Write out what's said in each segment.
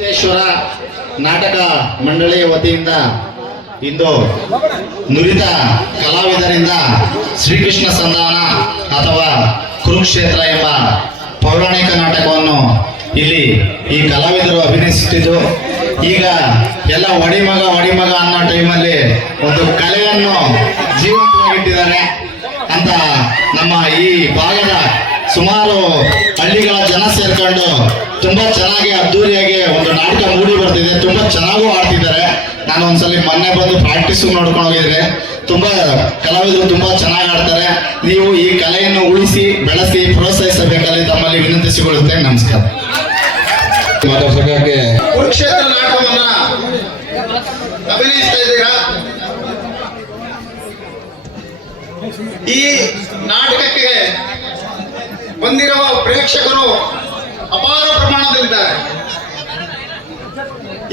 ಸಿದ್ದೇಶ್ವರ ನಾಟಕ ಮಂಡಳಿಯ ವತಿಯಿಂದ ಇಂದು ನುರಿತ ಕಲಾವಿದರಿಂದ ಶ್ರೀಕೃಷ್ಣ ಸಂಧಾನ ಅಥವಾ ಕುರುಕ್ಷೇತ್ರ ಎಂಬ ಪೌರಾಣಿಕ ನಾಟಕವನ್ನು ಇಲ್ಲಿ ಈ ಕಲಾವಿದರು ಅಭಿನಯಿಸುತ್ತಿದ್ದು, ಈಗ ಎಲ್ಲ ಒಡಿಮಗ ಅನ್ನೋ ಟೈಮಲ್ಲಿ ಒಂದು ಕಲೆಯನ್ನು ಜೀವಂತವಾಗಿಟ್ಟಿದ್ದಾರೆ ಅಂತ ನಮ್ಮ ಈ ಭಾಗದ ಸುಮಾರು ಹಳ್ಳಿಗಳ ಜನ ಸೇರ್ಕೊಂಡು ತುಂಬಾ ಚೆನ್ನಾಗಿ ಅದ್ದೂರಿಯಾಗಿ ಒಂದು ನಾಟಕ ಮೂಡಿ ಬರ್ತಿದೆ. ತುಂಬಾ ಚೆನ್ನಾಗೂ ಆಡ್ತಿದ್ದಾರೆ. ನಾನು ಒಂದ್ಸಲಿ ಮೊನ್ನೆ ಬಂದು ಪ್ರಾಕ್ಟೀಸ್ ನೋಡ್ಕೊಂಡು ಹೋಗಿದ್ರೆ ತುಂಬಾ ಕಲಾವಿದರು ತುಂಬಾ ಚೆನ್ನಾಗಿ ಆಡ್ತಾರೆ. ನೀವು ಈ ಕಲೆಯನ್ನು ಉಳಿಸಿ ಬೆಳೆಸಿ ಪ್ರೋತ್ಸಾಹಿಸಬೇಕಲ್ಲಿ ತಮ್ಮಲ್ಲಿ ವಿನಂತಿಸಿಕೊಳ್ಳುತ್ತೇನೆ. ನಮಸ್ಕಾರ. ಕುರುಕ್ಷೇತ್ರ ನಾಟಕವನ್ನ ಅಭಿನಯಿಸ್ತಾ ಇದ್ದೀರಾ. ಈ ನಾಟಕಕ್ಕೆ ಬಂದಿರುವ ಪ್ರೇಕ್ಷಕರು ಅಪಾರ ಪ್ರಮಾಣದಲ್ಲಿದ್ದಾರೆ.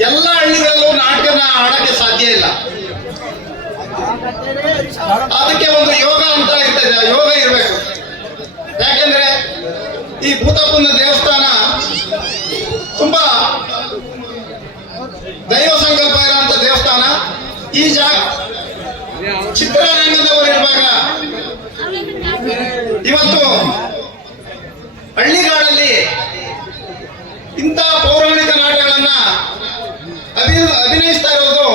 ಎಲ್ಲ ಹಳ್ಳಿಗಳಲ್ಲೂ ನಾಟಕನ ಆಡಕ್ಕೆ ಸಾಧ್ಯ ಇಲ್ಲ. ಅದಕ್ಕೆ ಒಂದು ಯೋಗ ಅಂತ ಇರ್ತದೆ, ಯೋಗ ಇರಬೇಕು. ಯಾಕೆಂದ್ರೆ ಈ ಭೂತಪ್ಪನ ದೇವಸ್ಥಾನ ತುಂಬಾ ದೈವ ಸಂಕಲ್ಪ ಇರುವಂತ ದೇವಸ್ಥಾನ. ಈ ಚಿತ್ರರಂಗದವರಿರುವಾಗ ಇವತ್ತು ಹಳ್ಳಿಗಾಡಲ್ಲಿ ಇಂಥ ಪೌರಾಣಿಕ ನಾಟಕಗಳನ್ನ ಅಭಿನಯಿಸ್ತಾ ಇರೋದು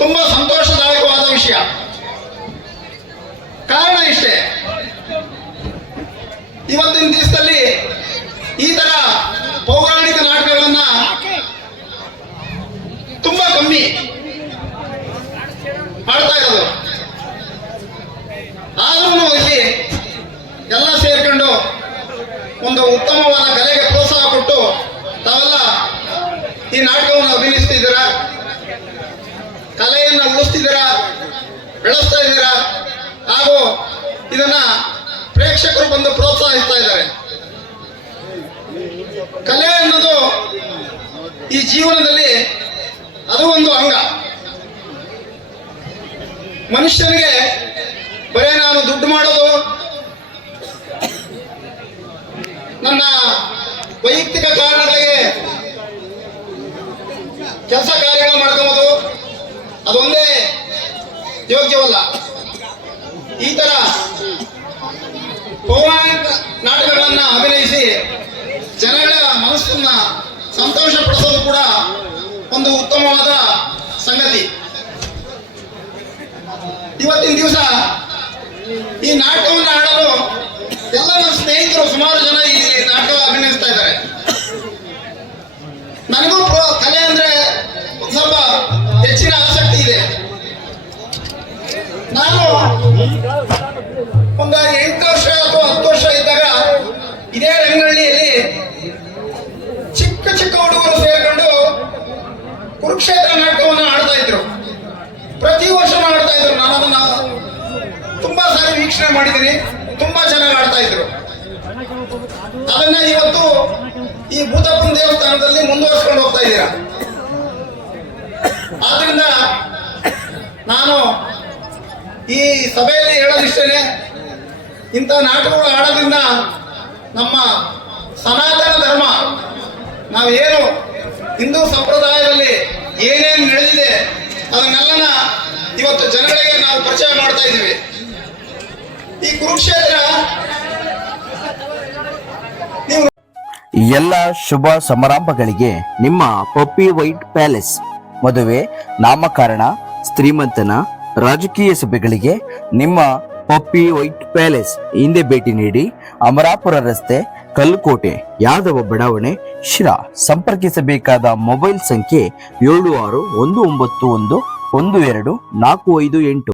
ತುಂಬಾ ಸಂತೋಷದಾಯಕವಾದ ವಿಷಯ. ಕಾರಣ ಇಷ್ಟೇ, ಇವತ್ತಿನ ದಿವಸದಲ್ಲಿ ಈ ತರ ಪೌರಾಣಿಕ ನಾಟಕಗಳನ್ನ ತುಂಬಾ ಕಮ್ಮಿ ಮಾಡ್ತಾ ಇರೋದು. ಆದ್ರೂ ಇಲ್ಲಿ ಎಲ್ಲ ಸೇರ್ಕೊಂಡು ಒಂದು ಉತ್ತಮವಾದ ಕಲೆಗೆ ಪ್ರೋತ್ಸಾಹ ಕೊಟ್ಟು ತಾವೆಲ್ಲ ಈ ನಾಟಕವನ್ನು ಅಭಿನಯಿಸ್ತಿದ್ದೀರಾ, ಕಲೆಯನ್ನು ಉಳಿಸ್ತಿದ್ದೀರಾ, ಬೆಳೆಸ್ತಾ ಇದ್ದೀರಾ. ಹಾಗೂ ಇದನ್ನ ಪ್ರೇಕ್ಷಕರು ಬಂದು ಪ್ರೋತ್ಸಾಹಿಸ್ತಾ ಇದ್ದಾರೆ. ಕಲೆ ಅನ್ನೋದು ಈ ಜೀವನದಲ್ಲಿ ಅದು ಒಂದು ಅಂಗ. ಮನುಷ್ಯನಿಗೆ ಬರೇ ನಾನು ದುಡ್ಡು ಮಾಡೋದು, ನನ್ನ ವೈಯಕ್ತಿಕ ಕಾರಣಗಳಿಗೆ ಕೆಲಸ ಕಾರ್ಯಗಳು ಮಾಡ್ಕೋಬಹುದು, ಅದೊಂದೇ ಯೋಗ್ಯವಲ್ಲ. ಈ ತರ ಪೌರಾಣಿಕ ನಾಟಕಗಳನ್ನ ಅಭಿನಯಿಸಿ ಜನಗಳ ಮನಸ್ಸನ್ನ ಸಂತೋಷ ಪಡಿಸೋದು ಕೂಡ ಒಂದು ಉತ್ತಮವಾದ ಸಂಗತಿ. ಇವತ್ತಿನ ದಿವಸ ಈ ನಾಟಕವನ್ನು ಆಡಲು ಎಲ್ಲ ನನ್ನ ಸ್ನೇಹಿತರು ಸುಮಾರು ಜನ ಈ ನಾಟಕ ಅಭಿನಯಿಸ್ತಾ ಇದ್ದಾರೆ. ನನಗೂ ಕಲೆ ಅಂದ್ರೆ ಸ್ವಲ್ಪ ಹೆಚ್ಚಿನ ಆಸಕ್ತಿ ಇದೆ. ನಾನು ಒಂದು 8 ವರ್ಷ ಅಥವಾ 10 ವರ್ಷ ಇದ್ದಾಗ ಇದೇ ರಂಗಹಳ್ಳಿಯಲ್ಲಿ ಚಿಕ್ಕ ಚಿಕ್ಕ ಹುಡುಗರು ಸೇರ್ಕೊಂಡು ಕುರುಕ್ಷೇತ್ರ ನಾಟಕವನ್ನು ಆಡ್ತಾ ಇದ್ರು. ಪ್ರತಿ ವರ್ಷ ಆಡ್ತಾ ಇದ್ರು. ನಾನು ಅದನ್ನ ತುಂಬಾ ಸಾರಿ ವೀಕ್ಷಣೆ ಮಾಡಿದ್ದೀನಿ. ತುಂಬಾ ಚೆನ್ನಾಗಿ ಆಡ್ತಾ ಇದ್ರು. ಅದನ್ನ ಇವತ್ತು ಈ ಭೂತಪ್ಪನ ದೇವಸ್ಥಾನದಲ್ಲಿ ಮುಂದುವರಿಸ್ಕೊಂಡು ಹೋಗ್ತಾ ಇದ್ದೀರಾ. ಆದ್ರಿಂದ ನಾನು ಈ ಸಭೆಯಲ್ಲಿ ಹೇಳೋದಿಷ್ಟೇನೆ, ಇಂಥ ನಾಟಕಗಳು ಆಡೋದ್ರಿಂದ ನಮ್ಮ ಸನಾತನ ಧರ್ಮ, ನಾವೇನು ಹಿಂದೂ ಸಂಪ್ರದಾಯದಲ್ಲಿ ಏನೇನು ನಡೆದಿದೆ ಅದನ್ನೆಲ್ಲನ ಇವತ್ತು ಜನಗಳಿಗೆ ನಾವು ಪರಿಚಯ ಮಾಡ್ತಾ ಇದ್ದೀವಿ. ಈ ಕುರುಕ್ಷೇತ್ರ ಎಲ್ಲ ಶುಭ ಸಮಾರಂಭಗಳಿಗೆ ನಿಮ್ಮ ಪಪ್ಪಿ ವೈಟ್ ಪ್ಯಾಲೇಸ್, ಮದುವೆ, ನಾಮಕರಣ, ಶ್ರೀಮಂತನ, ರಾಜಕೀಯ ಸಭೆಗಳಿಗೆ ನಿಮ್ಮ ಪಪ್ಪಿ ವೈಟ್ ಪ್ಯಾಲೇಸ್ ಹಿಂದೆ ಭೇಟಿ ನೀಡಿ. ಅಮರಾಪುರ ರಸ್ತೆ, ಕಲ್ಲುಕೋಟೆ, ಯಾದವ ಬಡಾವಣೆ, ಶಿರಾ. ಸಂಪರ್ಕಿಸಬೇಕಾದ ಮೊಬೈಲ್ ಸಂಖ್ಯೆ 7619112458.